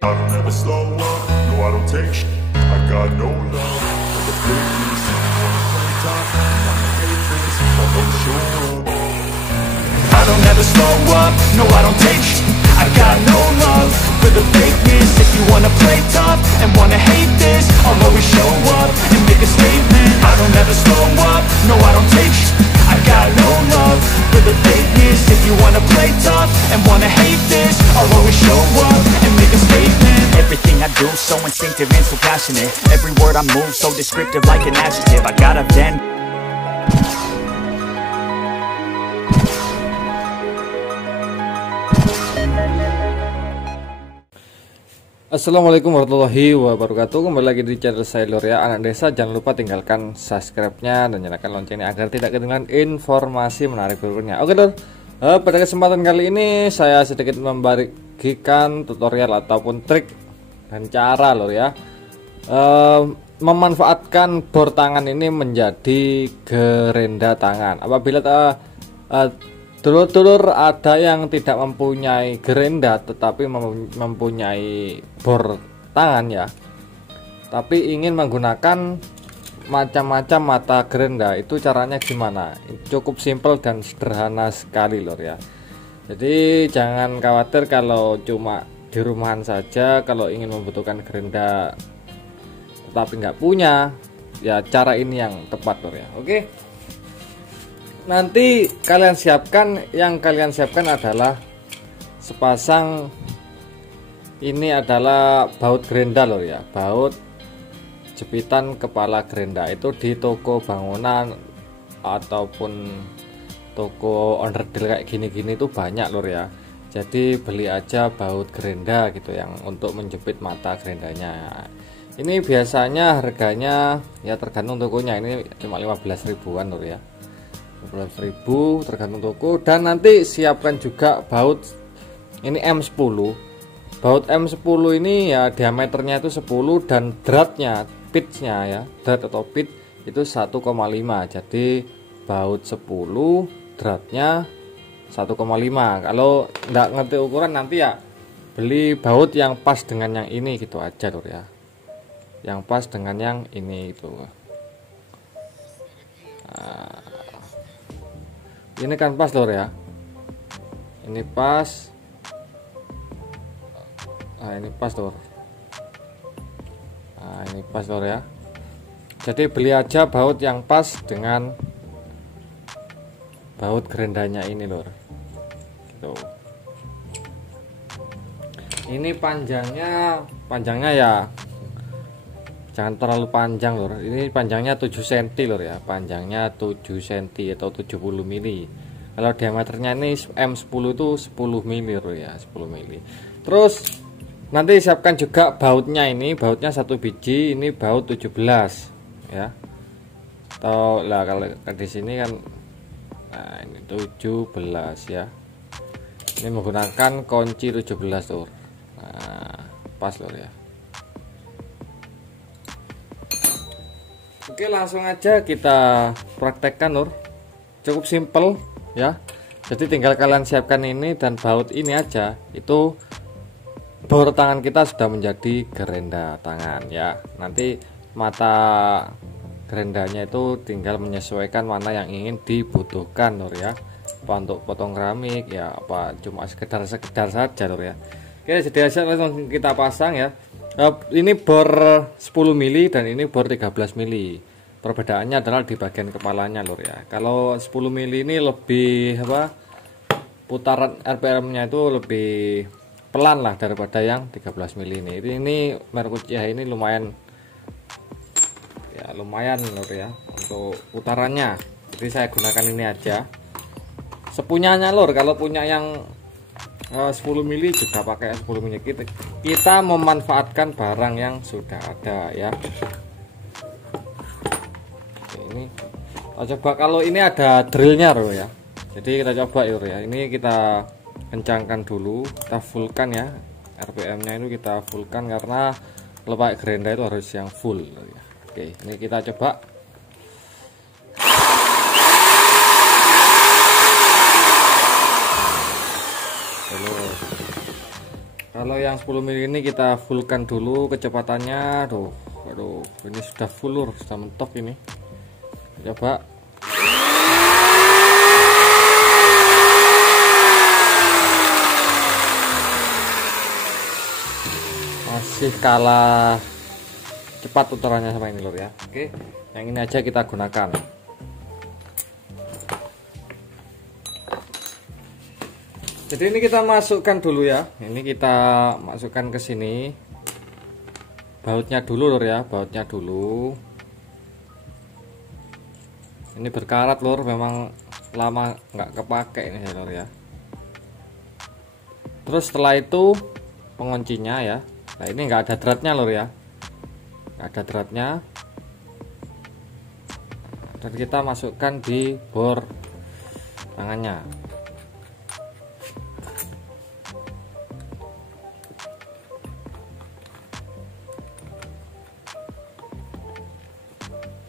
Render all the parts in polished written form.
I don't ever slow up, no I don't take sh**. I got no love for the fakeness. If you wanna play tough, wanna hate this, I don't show up. I don't ever slow up, no I don't take sh**. I got no love for the fakeness. If you wanna play tough and wanna hate this, I'll always show up and make a statement. I don't ever slow up, no I don't take sh**. I got no love for the fakeness. If you wanna play tough and wanna hate this, I'll always show up and make a statement. Everything I do so instinctive and so passionate. Every word I move so descriptive like an adjective. I got a vent. Assalamualaikum warahmatullahi wabarakatuh. Kembali lagi di channel saya Lur ya, anak desa. Jangan lupa tinggalkan subscribe-nya dan nyalakan loncengnya agar tidak ketinggalan informasi menarik berikutnya. Oke Lur, pada kesempatan kali ini saya sedikit membagikan tutorial ataupun trik dan cara Lur ya, memanfaatkan bor tangan ini menjadi gerenda tangan. Apabila dulur-dulur ada yang tidak mempunyai gerenda tetapi mempunyai bor tangan ya, tapi ingin menggunakan macam-macam mata gerenda, itu caranya gimana? Cukup simpel dan sederhana sekali Lur ya. Jadi jangan khawatir kalau cuma di rumahan saja, kalau ingin membutuhkan gerenda tetapi nggak punya, ya cara ini yang tepat Lur ya. Oke, nanti kalian siapkan, yang kalian siapkan adalah sepasang, ini adalah baut gerenda Lur ya, baut jepitan kepala gerenda. Itu di toko bangunan ataupun toko onderdil kayak gini-gini itu banyak Lur ya. Jadi beli aja baut gerenda gitu yang untuk menjepit mata gerendanya. Ini biasanya harganya ya tergantung tokonya, ini cuma 15 ribuan Lur ya, 15.000 tergantung toko. Dan nanti siapkan juga baut ini M10. Baut M10 ini ya diameternya itu 10 dan dratnya, pitchnya ya, drat atau pitch itu 1,5. Jadi baut 10 dratnya 1,5. Kalau nggak ngerti ukuran nanti ya beli baut yang pas dengan yang ini gitu aja Lur ya, yang pas dengan yang ini itu. Nah, ini kan pas Lur ya, ini pas. Nah ini pas Lur, nah ini pas Lur ya. Jadi beli aja baut yang pas dengan baut gerendanya ini Lur gitu. Ini panjangnya ya jangan terlalu panjang Lur. Ini panjangnya 7 cm Lur ya, panjangnya 7 cm atau 70 mili. Kalau diameternya ini M10 itu 10 mili Lur ya, 10 mili. Terus nanti siapkan juga bautnya, ini bautnya 1 biji, ini baut 17 ya. Atau lah kalau di sini kan, nah ini 17 ya. Ini menggunakan kunci 17 Lur. Nah, pas Lur ya. Oke, langsung aja kita praktekkan Lur. Cukup simple ya. Jadi tinggal kalian siapkan ini dan baut ini aja, itu bor tangan kita sudah menjadi gerenda tangan ya. Nanti mata gerendanya itu tinggal menyesuaikan mana yang ingin dibutuhkan Lur ya. Apa untuk potong keramik ya, apa cuma sekedar saja Lur ya. Oke, jadi aja langsung kita pasang ya. Ini bor 10 mili dan ini bor 13 mili. Perbedaannya adalah di bagian kepalanya Lur ya. Kalau 10 mili ini lebih apa, putaran RPM-nya itu lebih pelan lah daripada yang 13 mili ini. Ini Mercutia ini lumayan ya, lumayan Lur ya untuk putarannya. Jadi saya gunakan ini aja. Sepunyanya Lur, kalau punya yang 10 mili juga pakai 10 mili. Kita memanfaatkan barang yang sudah ada ya. Ini kita coba, kalau ini ada drillnya Lur ya. Jadi kita coba Lur ya. Ini kita kencangkan dulu, kita fullkan ya. RPM-nya itu kita fullkan karena kalau pakai gerenda itu harus yang full Lur ya. Oke, ini kita coba. Kalau yang 10 mili ini kita fullkan dulu kecepatannya. Aduh, ini sudah full lur, sudah mentok ini. Coba. Masih kalah cepat putarannya sama ini lur ya. Oke, yang ini aja kita gunakan. Jadi ini kita masukkan dulu ya. Ini kita masukkan ke sini. Bautnya dulu lur ya, bautnya dulu. Ini berkarat lur, memang lama nggak kepake ini lur ya. Terus setelah itu penguncinya ya. Nah ini nggak ada dratnya lur ya, nggak ada dratnya. Dan kita masukkan di bor tangannya.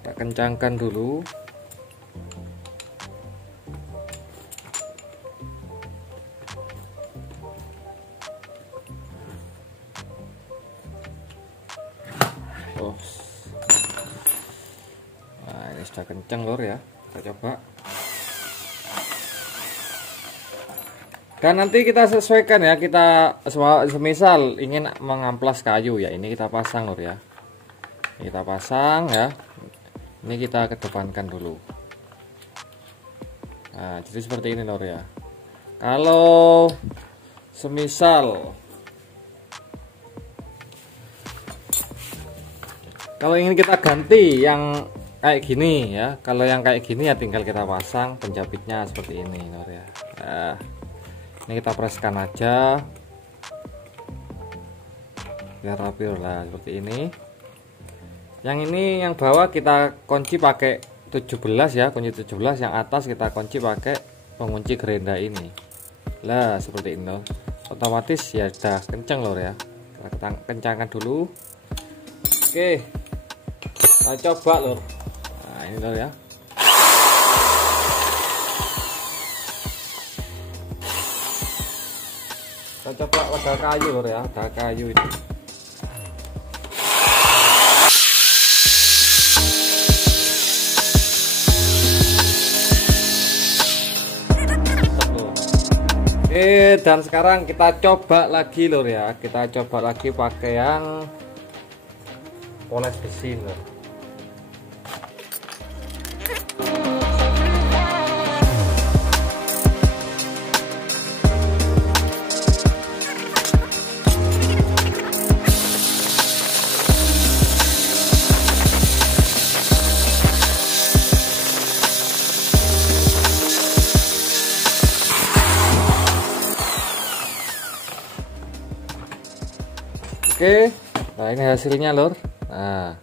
Kita kencangkan dulu. Nah ini sudah kencang lor ya, kita coba. Dan nanti kita sesuaikan ya, kita semisal ingin mengamplas kayu ya, ini kita pasang lor ya. Kita pasang ya. Ini kita kedepankan dulu. Nah jadi seperti ini lor ya. Kalau semisal kalau ingin kita ganti yang kayak gini ya, kalau yang kayak gini ya tinggal kita pasang penjepitnya seperti ini lor ya. Nah, ini kita preskan aja biar rapi lah seperti ini. Yang ini yang bawah kita kunci pakai 17 ya, kunci 17. Yang atas kita kunci pakai pengunci gerenda ini. Lah seperti ini loh. Otomatis ya udah kenceng lor ya. Kita kencangkan dulu. Oke, kita coba lor. Nah ini lor ya. Kita coba wadah kayu lor ya, wadah kayu ini. Oke, dan sekarang kita coba lagi lor ya, kita coba lagi pakai yang poles besi lor. Oke, nah ini hasilnya lor. Nah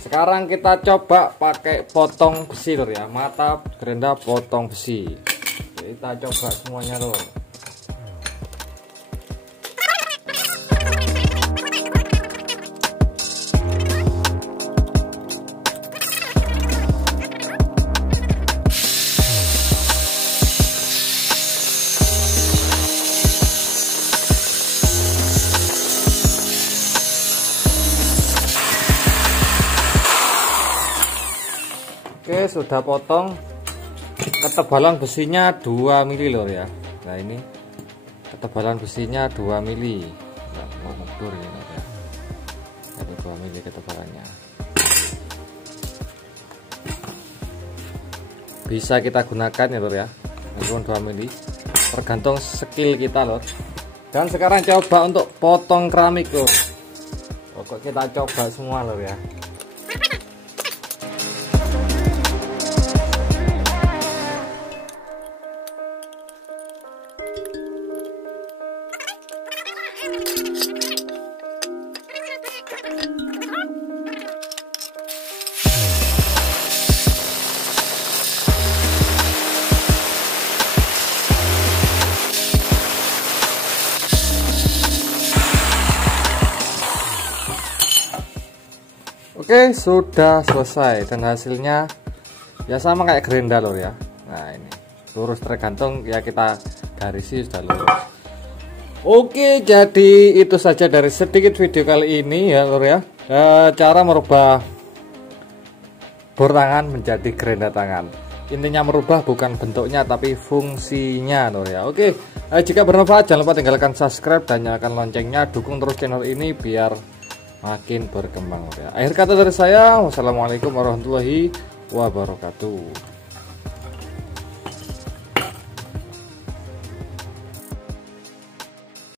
sekarang kita coba pakai potong besi lor ya, mata gerenda potong besi. Kita coba semuanya lor. Oke, sudah potong. Ketebalan besinya 2 mili lor ya. Nah ini ketebalan besinya 2 mili. Nah, mau mundur ini ya. Ada 2 mili ketebalannya. Bisa kita gunakan ya lor ya. Walaupun 2 mili. Tergantung skill kita lor. Dan sekarang coba untuk potong keramik lor. Pokok kita coba semua lor ya. Oke, sudah selesai dan hasilnya ya sama kayak gerenda lor ya. Nah ini lurus, tergantung ya kita garisi sudah lurus. Oke, jadi itu saja dari sedikit video kali ini ya lur ya. Cara merubah bor tangan menjadi gerinda tangan. Intinya merubah bukan bentuknya tapi fungsinya lur ya. Oke, jika bermanfaat jangan lupa tinggalkan subscribe dan nyalakan loncengnya. Dukung terus channel ini biar makin berkembang lur ya. Akhir kata dari saya, wassalamualaikum warahmatullahi wabarakatuh.